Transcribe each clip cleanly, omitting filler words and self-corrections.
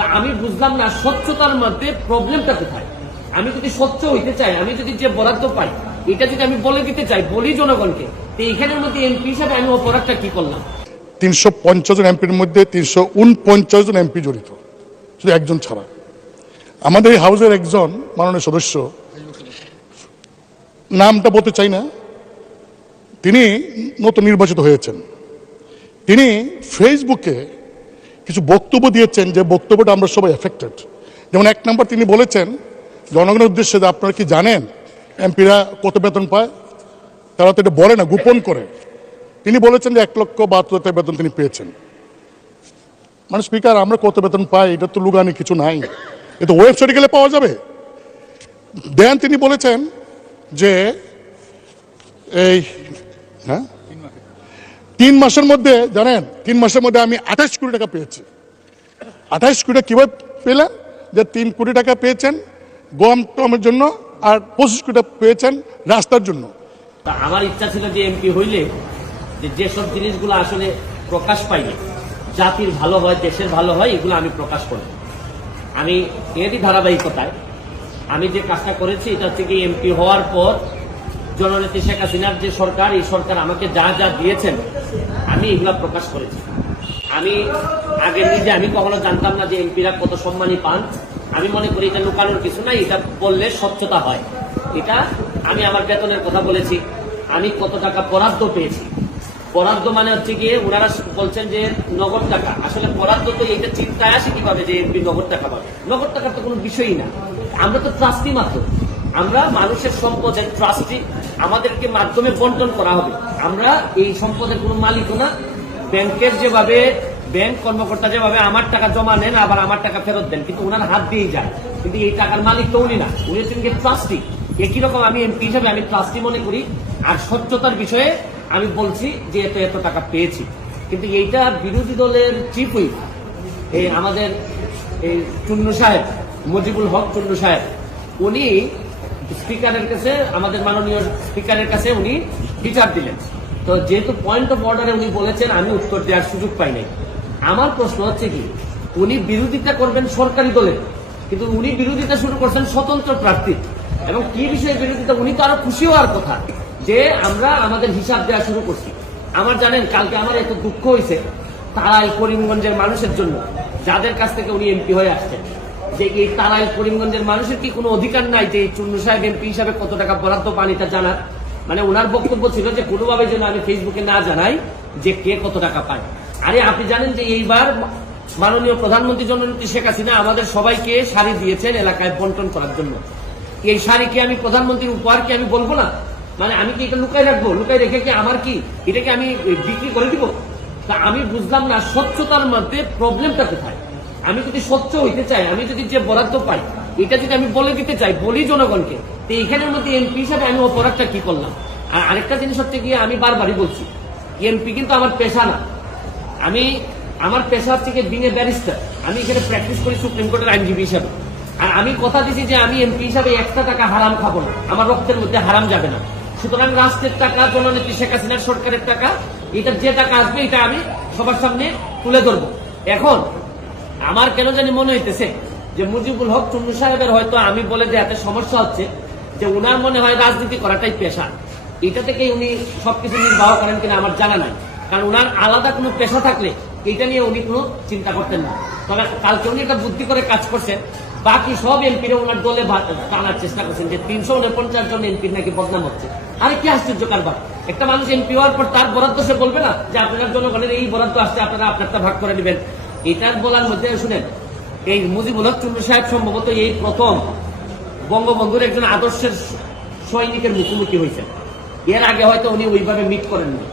তা আমি বুঝলাম না স্বচ্ছতার মধ্যে প্রবলেমটা কোথায়। আমি যদি স্বচ্ছ হইতে চাই, আমি যদি যে বরাদ্দ পাই এটা যদি আমি বলে দিতে চাই, বলি জনগণকে, তো এখানের মধ্যে এমপি হিসাবে আমি অপরাধটা কি করলাম? 350 জন এমপির মধ্যে 349 জন এমপি জড়িত, শুধু একজন ছাড়া। আমাদের এই হাউসের একজন মাননীয় সদস্য, নামটা বলতে চাই না, তিনি নতুন নির্বাচিত হয়েছেন। তিনি ফেসবুকে কিছু বক্তব্য দিয়েছেন, যে বক্তব্যটা আমরা সবাই এফেক্টেড। যেমন 1 নম্বর তিনি বলেছেন জনগণের উদ্দেশ্যে যে আপনারা কি জানেন এমপিরা কত বেতন পায়? তারা তো এটা বলে না, গোপন করে। তিনি বলেছেন যে 1,72,000 বেতন তিনি পেয়েছেন। মানে স্পিকার, আমরা কত বেতন পাই এটা তো লুগানি কিছু নাই, এটা ওয়েবসাইটে গেলে পাওয়া যাবে। দেন তিনি বলেছেন যে এই 3 মাসের মধ্যে, জানেন 3 মাসের মধ্যে আমি 28 কোটি টাকা পেয়েছি। 28 কোটি টাকা কিভাবে পেলেন? যে 3 কোটি টাকা পেয়েছেন গম টমের জন্য, আর 25 কোটি টাকা পেয়েছেন রাস্তার জন্য। তা আমার ইচ্ছা ছিল যে এমপি হইলে যেসব জিনিসগুলো আসলে প্রকাশ পাইনি, জাতির ভালো হয়, দেশের ভালো হয়, এগুলো আমি প্রকাশ করব। আমি এরই ধারাবাহিকতায় আমি যে কাজটা করেছি, এটা থেকে এমপি হওয়ার পর জননেত্রী শেখ হাসিনার যে সরকার, এই সরকার আমাকে যা যা দিয়েছেন আমি এগুলা প্রকাশ করেছি। আমি আগে নিজে আমি কখনো জানতাম না যে এমপিরা কত সম্মানী পান। আমি মনে করি এটা লুকানোর কিছু নাই, এটা বললে স্বচ্ছতা হয়। এটা আমি আমার বেতনের কথা বলেছি, আমি কত টাকা বরাদ্দ পেয়েছি। বরাদ্দ মানে হচ্ছে গিয়ে ওনারা বলছেন যে নগদ টাকা, আসলে বরাদ্দ তো এইটা চিন্তায় আসে কিভাবে যে এমপি নগদ টাকা পাবে। নগদ টাকার তো কোনো বিষয়ই না, আমরা তো ট্রাস্টি মাত্র, আমরা মানুষের সম্পদের ট্রাস্টি, আমাদেরকে মাধ্যমে বন্টন করা হবে। আমরা এই সম্পদের কোনো মালিকও না। ব্যাংকের যেভাবে ব্যাংক কর্মকর্তা যেভাবে আমার টাকা জমা নেন আবার আমার টাকা ফেরত দেন, কিন্তু ওনার হাত দিয়েই যায়, কিন্তু এই টাকার মালিক তো উনি না, উনি হচ্ছেন ট্রাস্টি। একই রকম আমি এমপি হিসাবে আমি ট্রাস্টি মনে করি। আর স্বচ্ছতার বিষয়ে আমি বলছি যে এত এত টাকা পেয়েছি। কিন্তু এইটা বিরোধী দলের চিফ হুইপ আমাদের এই চুন্নু সাহেব, মুজিবুল হক চুন্নু সাহেব, উনি স্পিকারের কাছে, আমাদের মাননীয় স্পিকারের কাছে উনি বিচার দিলেন। তো যেহেতু পয়েন্ট অফ অর্ডারে উনি বলেছেন, আমি উত্তর দেওয়ার সুযোগ পাই নাই। আমার প্রশ্ন হচ্ছে কি, উনি বিরোধিতা করবেন সরকারি দলের, কিন্তু উনি বিরোধিতা শুরু করছেন স্বতন্ত্র প্রার্থী। এবং কি বিষয়ে বিরোধিতা? উনি তো আরো খুশি হওয়ার কথা যে আমরা আমাদের হিসাব দেওয়া শুরু করছি। আমার জানেন কালকে আমার এত দুঃখ হয়েছে তারাইল করিমগঞ্জের মানুষের জন্য, যাদের কাছ থেকে উনি এমপি হয়ে আসছেন, যে এই তারাইল করিমগঞ্জের মানুষের কি কোনো অধিকার নাই যে চুন্নু সাহেব এমপি হিসাবে কত টাকা বরাদ্দ পান এটা জানার? মানে ওনার বক্তব্য ছিল যে কোনোভাবে যেন আমি ফেসবুকে না জানাই যে কে কত টাকা পায়। আরে আপনি জানেন যে এইবার মাননীয় প্রধানমন্ত্রী জননেত্রী শেখ হাসিনা আমাদের সবাইকে শাড়ি দিয়েছেন এলাকায় বন্টন করার জন্য। এই শাড়িকে আমি প্রধানমন্ত্রীর উপহার কি আমি বলবো না? মানে আমি কি এটা লুকাই রাখবো? লুকাই রেখে কি আমার কি এটাকে আমি বিক্রি করে দিব? তা আমি বুঝলাম না স্বচ্ছতার মধ্যে প্রবলেমটা কোথায়। আমি যদি স্বচ্ছ হইতে চাই, আমি যদি যে বরাদ্দ পাই এটা যদি আমি বলে দিতে চাই, বলি জনগণকে, তো এইখানের মধ্যে এমপি হিসাবে আমি অপরাধটা কি করলাম? আর আরেকটা জিনিস হচ্ছে গিয়ে, আমি বারবারই বলছি এমপি কিন্তু আমার পেশা না। আমার পেশা হচ্ছে গিয়ে বিং এ ব্যারিস্টার। আমি এখানে প্র্যাকটিস করি সুপ্রিম কোর্টের আইনজীবী হিসাবে। আর আমি কথা দিচ্ছি যে আমি এমপি হিসাবে একটা টাকা হারাম খাবো না, আমার রক্তের মধ্যে হারাম যাবে না। সুতরাং রাষ্ট্রের টাকা, জননেত্রী শেখ হাসিনার সরকারের টাকা, এটা যে টাকা আসবে এটা আমি সবার সামনে তুলে ধরবো। এখন আমার কেন জানি মনে হইতেছে যে মুজিবুল হক চুন্নু সাহেবের হয়তো আমি বলে যে এত সমস্যা হচ্ছে যে উনার মনে হয় রাজনীতি করাটাই পেশা। এটা থেকে উনি সবকিছু নির্বাহ করেন কিনা আমার জানা নাই, কারণ উনার আলাদা কোনো পেশা থাকলে এটা নিয়ে উনি কোনো চিন্তা করতেন না। তবে কালকে উনি একটা বুদ্ধি করে কাজ করছেন, বাকি সব এমপিরা ওনার দলে টানার চেষ্টা করছেন যে 349 জন এমপির নাকি বদনাম হচ্ছে। আরে কি আশ্চর্য কারবার! একটা মানুষ এমপি হওয়ার পর তার বরাদ্দ সে বলবে না যে আপনার জনগণের এই বরাদ্দ আসছে, আপনারা আপনারটা ভাগ করে নেবেন? এটার বলার মধ্যে শুনেন, এই মুজিবুল হক চুন্নু সাহেব সম্ভবত এই প্রথম বঙ্গবন্ধুর একজন আদর্শের সৈনিকের মুখোমুখি হয়েছেন। এর আগে হয়তো উনি ওইভাবে মিট করেননি,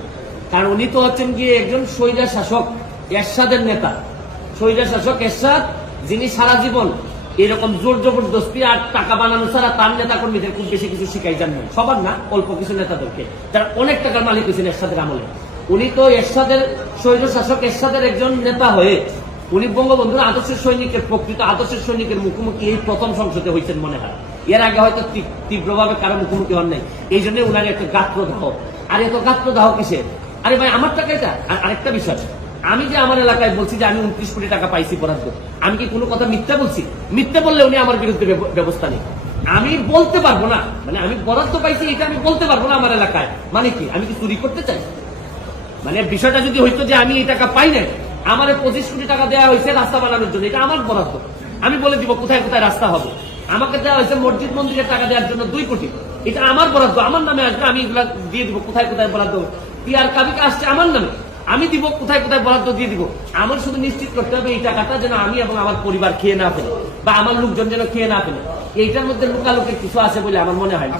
কারণ উনি তো হচ্ছেন গিয়ে একজন স্বৈরা শাসক, এরশাদের নেতা। স্বৈরা শাসক এরশাদ, যিনি সারা জীবন এরকম জোর জবরদস্তি আর টাকা বানানো ছাড়া তার নেতা কর্মীদের খুব বেশি কিছু শিখাই যান না। সবার না, অল্প কিছু নেতাদেরকে, যারা অনেক টাকার মালিক হয়েছেন এরশাদের আমলে। উনি তো এরশাদের স্বৈর শাসক এরশাদের একজন নেতা হয়ে উনি বঙ্গবন্ধুর আদর্শের সৈনিকের, প্রকৃত আদর্শের সৈনিকের মুখোমুখি এই প্রথম সংসদে হয়েছেন মনে হয়। এর আগে হয়তো তীব্রভাবে কারো মুখোমুখি হন নাই, এই জন্য উনার একটা গাত্রদাহ। আর এত গাত্রদাহ কিসের? আরে ভাই আমার টাকা এটা। আর আরেকটা বিষয়, আমি যে আমার এলাকায় বলছি যে আমি 29 কোটি টাকা পাইছি বরাদ্দ, আমি কি কোনো কথা মিথ্যা বলছি? মিথ্যা বললে উনি আমার বিরুদ্ধে ব্যবস্থা নেই। আমি বলতে পারবো না, মানে আমি বরাদ্দ পাইছি এটা আমি বলতে পারবো না আমার এলাকায়, মানে কি আমি কি চুরি করতে চাই? মানে বিষয়টা যদি হইতো যে আমি এই টাকা পাই নাই, আমার 25 কোটি টাকা দেওয়া হয়েছে রাস্তা বানানোর জন্য, এটা আমার বরাদ্দ, আমি বলে দিব কোথায় কোথায় রাস্তা হবে। আমাকে দেওয়া হয়েছে মসজিদ মন্দিরের টাকা দেওয়ার জন্য 2 কোটি, এটা আমার বরাদ্দ, আমার নামে আসবে, আমি এগুলা দিয়ে দিব কোথায় কোথায় বরাদ্দ। টিআর কাবিকে আসছে আমার নামে, আমি দিব কোথায় কোথায় বরাদ্দ দিয়ে দিব। আমার শুধু নিশ্চিত করতে হবে এই টাকাটা যেন আমি এবং আমার পরিবার খেয়ে না ফেলে, বা আমার লোকজন যেন খেয়ে না ফেলে। এইটার মধ্যে লুকালুকি কিছু আছে বলে আমার মনে হয় না।